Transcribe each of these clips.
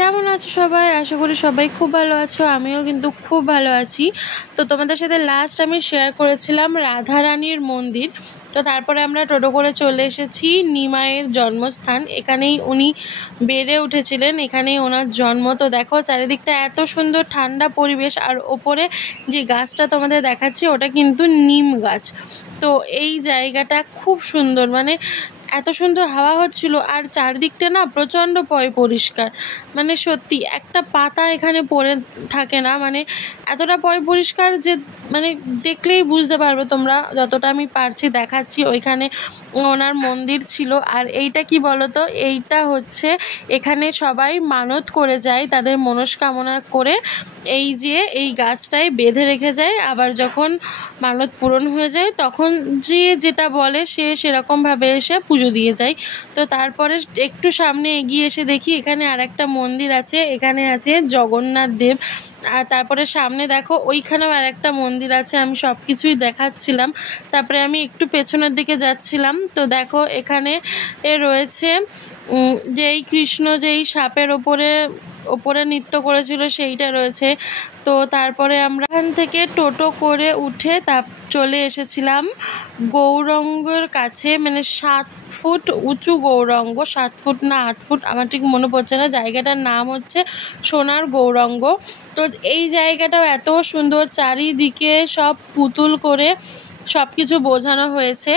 কেমন আছো সবাই? আশা করি সবাই খুব ভালো আছো। আমিও কিন্তু খুব ভালো আছি। তো তোমাদের সাথে লাস্ট আমি শেয়ার করেছিলাম রাধারানীর মন্দির। তো তারপরে আমরা টোটো করে চলে এসেছি নিমাইয়ের জন্মস্থান। এখানেই উনি বেড়ে উঠেছিলেন, এখানেই ওনার জন্ম। তো দেখো চারিদিকটা এত সুন্দর ঠান্ডা পরিবেশ, আর ওপরে যে গাছটা তোমাদের দেখাচ্ছি ওটা কিন্তু নিম গাছ। তো এই জায়গাটা খুব সুন্দর, মানে এত সুন্দর হাওয়া হচ্ছিল, আর চারদিকটা না প্রচণ্ড পরিষ্কার। মানে সত্যি একটা পাতা এখানে পড়ে থাকে না, মানে এতটা পরিষ্কার যে মানে দেখলেই বুঝতে পারবে তোমরা। যতটা আমি পারছি দেখাচ্ছি। ওইখানে ওনার মন্দির ছিল। আর এইটা কি বলতো, এইটা হচ্ছে এখানে সবাই মানত করে যায় তাদের মনস্কামনা করে, এই যে এই গাছটায় বেঁধে রেখে যায়। আবার যখন মানত পূরণ হয়ে যায় তখন যে যেটা বলে সে সেরকমভাবে এসে পুজো দিয়ে যায়। তো তারপরে একটু সামনে এগিয়ে এসে দেখি এখানে আর একটা মন্দির আছে, এখানে আছে জগন্নাথ দেব। আর তারপরে সামনে দেখো ওইখানেও আর একটা মন্দির আছে। আমি সব কিছুই দেখাচ্ছিলাম। তারপরে আমি একটু পেছনের দিকে যাচ্ছিলাম। তো দেখো এখানে রয়েছে যেই কৃষ্ণ যেই সাপের ওপরে নৃত্য করেছিল সেইটা রয়েছে। তো তারপরে আমরা এখান থেকে টোটো করে উঠে চলে এসেছিলাম গৌরাঙ্গের কাছে, মানে 7 ফুট উঁচু গৌরাঙ্গ, 7 ফুট না 8 ফুট আমার ঠিক মনে পড়ছে না। জায়গাটার নাম হচ্ছে সোনার গৌরাঙ্গ। তো এই জায়গাটাও এত সুন্দর, চারিদিকে সব পুতুল করে সব কিছু বোঝানো হয়েছে।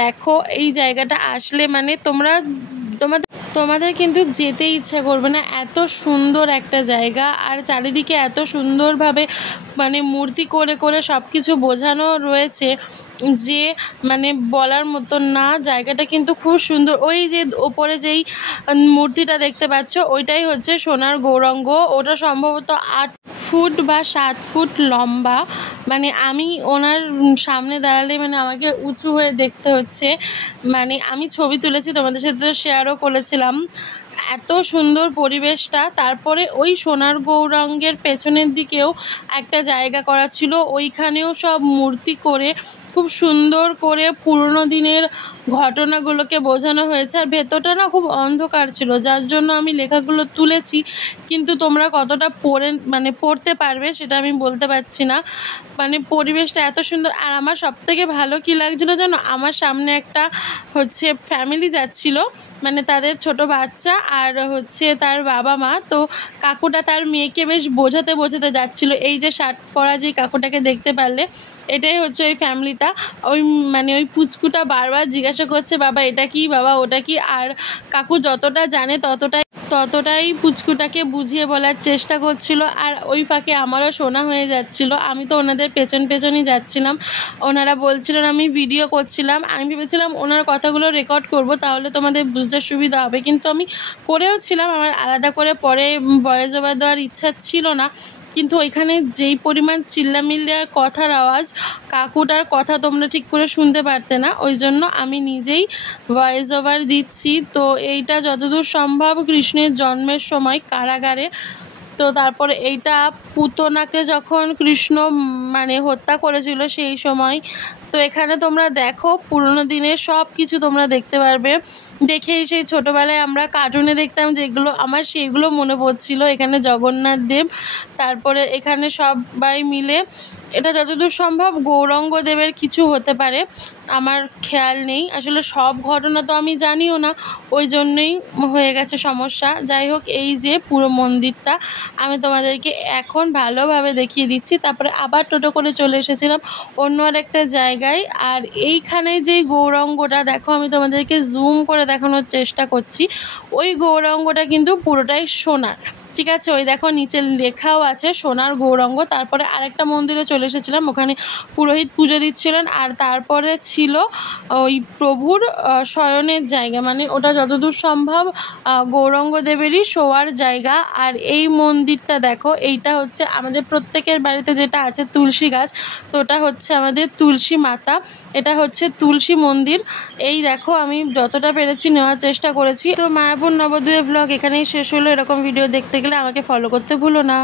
দেখো এই জায়গাটা আসলে মানে তোমাদের কিন্তু যেতে ইচ্ছা করবে না, এত সুন্দর একটা জায়গা। আর চারিদিকে এত সুন্দরভাবে মানে মূর্তি করে করে সব কিছু বোঝানো রয়েছে যে মানে বলার মতন না। জায়গাটা কিন্তু খুব সুন্দর। ওই যে ওপরে যেই মূর্তিটা দেখতে পাচ্ছ ওইটাই হচ্ছে সোনার গৌরাঙ্গ। ওটা সম্ভবত 8 ফুট বা 7 ফুট লম্বা। মানে আমি ওনার সামনে দাঁড়ালে মানে আমাকে উঁচু হয়ে দেখতে হচ্ছে। মানে আমি ছবি তুলেছি, তোমাদের সাথে তো শেয়ারও করেছিলাম। এত সুন্দর পরিবেশটা। তারপরে ওই সোনার গৌরাঙ্গের পেছনের দিকেও একটা জায়গা করা ছিল, ওইখানেও সব মূর্তি করে খুব সুন্দর করে পুরনো দিনের ঘটনাগুলোকে বোঝানো হয়েছে। আর ভেতরটা না খুব অন্ধকার ছিল, যার জন্য আমি লেখাগুলো তুলেছি, কিন্তু তোমরা কতটা পড়তে পারবে সেটা আমি বলতে পারছি না। মানে পরিবেশটা এত সুন্দর। আর আমার সবথেকে ভালো কী লাগছিলো জানো, আমার সামনে একটা হচ্ছে ফ্যামিলি যাচ্ছিল, মানে তাদের ছোট বাচ্চা আর হচ্ছে তার বাবা মা। তো কাকুটা তার মেয়েকে বেশ বোঝাতে বোঝাতে যাচ্ছিল। এই যে শার্ট পরা যে কাকুটাকে দেখতে পারলে, এটাই হচ্ছে ওই ফ্যামিলিটা। ওই পুচকুটা বারবার জিজ্ঞাসা করছে বাবা এটা কি, বাবা ওটা কি। আর কাকু যতটা জানে ততটাই পুচকুটাকে বুঝিয়ে বলার চেষ্টা করছিল। আর ওই ফাঁকে আমারও শোনা হয়ে যাচ্ছিল। আমি তো ওনাদের পেছনই যাচ্ছিলাম। ওনারা বলছিলেন, আমি ভিডিও করছিলাম। আমি ভেবেছিলাম ওনার কথাগুলো রেকর্ড করব, তাহলে তোমাদের বুঝতে সুবিধা হবে। কিন্তু আমি করেও ছিলাম, আমার আলাদা করে পরে ভয়েস ওভার দেওয়ার ইচ্ছা ছিল না। কিন্তু ওইখানে যেই পরিমাণ চিল্লামিল্লার কথার আওয়াজ, কাকুটার কথা তোমরা ঠিক করে শুনতে পারতে না, ওই জন্য আমি নিজেই ভয়েস ওভার দিচ্ছি। তো এইটা যতদূর সম্ভব কৃষ্ণের জন্মের সময় কারাগারে। তো তারপরে এইটা পুতনাকে যখন কৃষ্ণ মানে হত্যা করেছিল সেই সময়। তো এখানে তোমরা দেখো পুরনো দিনের সব কিছু তোমরা দেখতে পারবে। দেখেই সেই ছোটোবেলায় আমরা কার্টুনে দেখতাম যেগুলো, আমার সেইগুলো মনে পড়ছিল। এখানে জগন্নাথ দেব, তারপরে এখানে সবাই মিলে, এটা যতদূর সম্ভব গৌরাঙ্গ দেবের কিছু হতে পারে, আমার খেয়াল নেই। আসলে সব ঘটনা তো আমি জানিও না, ওই জন্যই হয়ে গেছে সমস্যা। যাই হোক, এই যে পুরো মন্দিরটা আমি তোমাদেরকে এখন ভালোভাবে দেখিয়ে দিচ্ছি। তারপরে আবার টোটো করে চলে এসেছিলাম অন্য আর একটা জায়গায়। আর এইখানে যেই গৌরাঙ্গটা দেখো, আমি তোমাদেরকে জুম করে দেখানোর চেষ্টা করছি। ওই গৌরাঙ্গটা কিন্তু পুরোটাই সোনার, ঠিক আছে? ওই দেখো নিচে লেখাও আছে সোনার গৌরাঙ্গ। তারপরে আরেকটা মন্দিরে চলে এসেছিলাম, ওখানে পুরোহিত পুজো দিচ্ছিলেন। আর তারপরে ছিল ওই প্রভুর শয়নের জায়গা, মানে ওটা যতদূর সম্ভব গৌরাঙ্গ দেবেরই শোয়ার জায়গা। আর এই মন্দিরটা দেখো, এইটা হচ্ছে আমাদের প্রত্যেকের বাড়িতে যেটা আছে তুলসী গাছ, তো ওটা হচ্ছে আমাদের তুলসী মাতা, এটা হচ্ছে তুলসী মন্দির। এই দেখো আমি যতটা পেরেছি নেওয়ার চেষ্টা করেছি। তো মায়াপুর নবদ্বীপ ব্লগ এখানেই শেষ হলো। এরকম ভিডিও দেখতে গেলে আমাকে ফলো করতে ভুলো না।